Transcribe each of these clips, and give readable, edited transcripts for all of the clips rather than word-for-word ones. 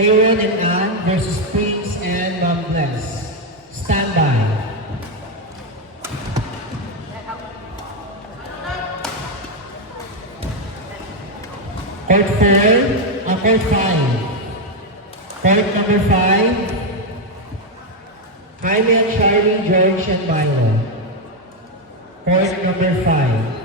Aaron and Ann versus Prince and Mom Bless. Stand by. Court 4, Court 5. Court number 5. Jaime and Charlie, George and Milo. Court number 5.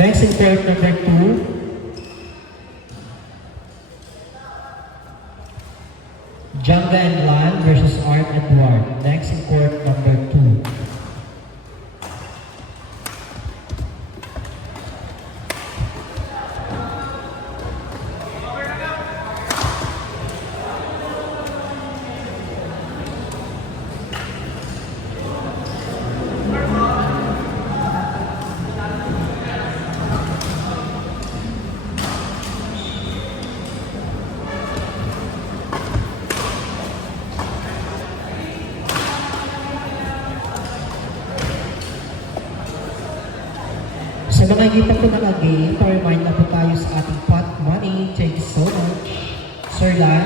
Next in court number 2, Janga and Lan versus Art Edward. Next in court number 2. Sa mga hindi pa po nakag-game, pa-remind na po tayo sa ating pot money. Thank you so much. Sir Lan.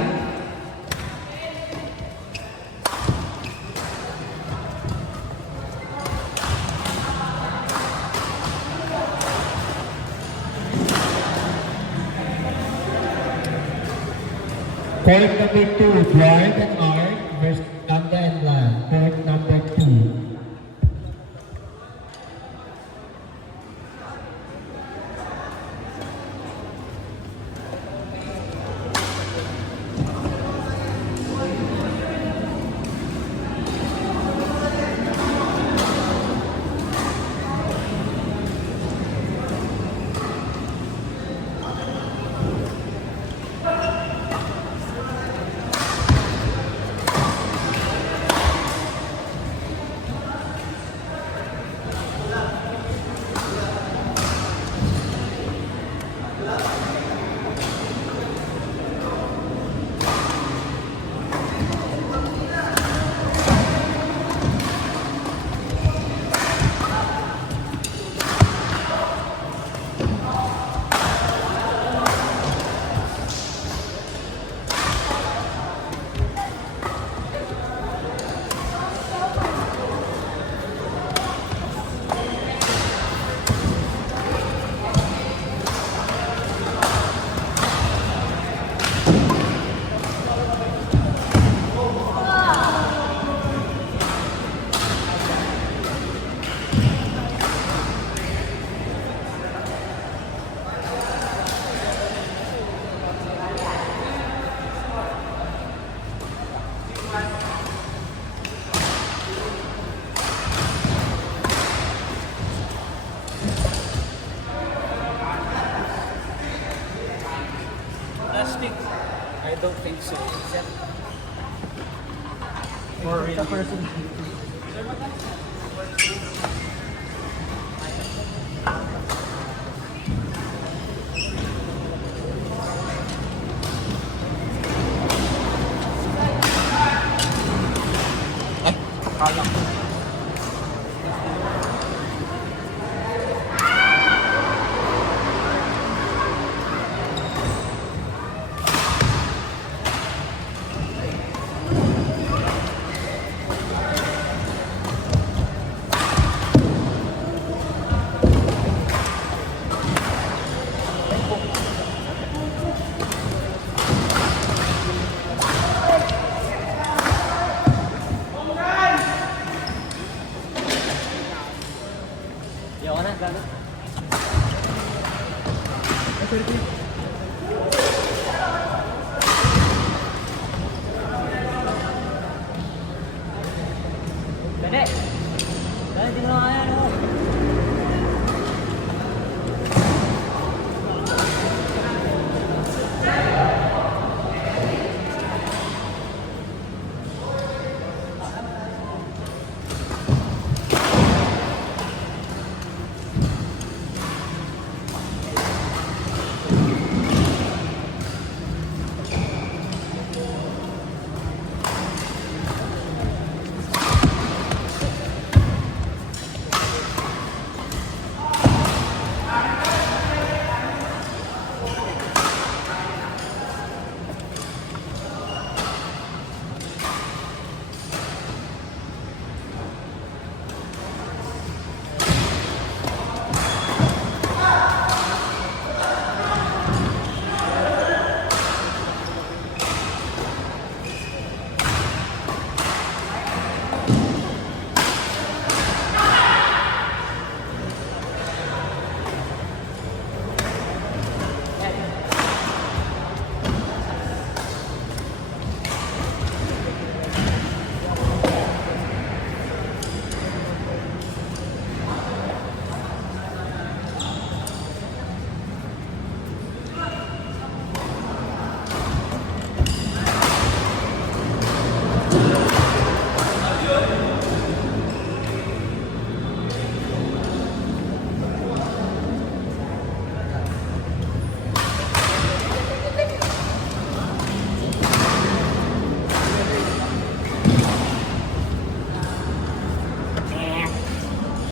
Court number 2, Edward and Art versus Janga and Lan. Court number 2. don't think so. Or the person. Ay, akala ko. Ayaw ka na, gago. Dali! Dali, di mo na kaya, no?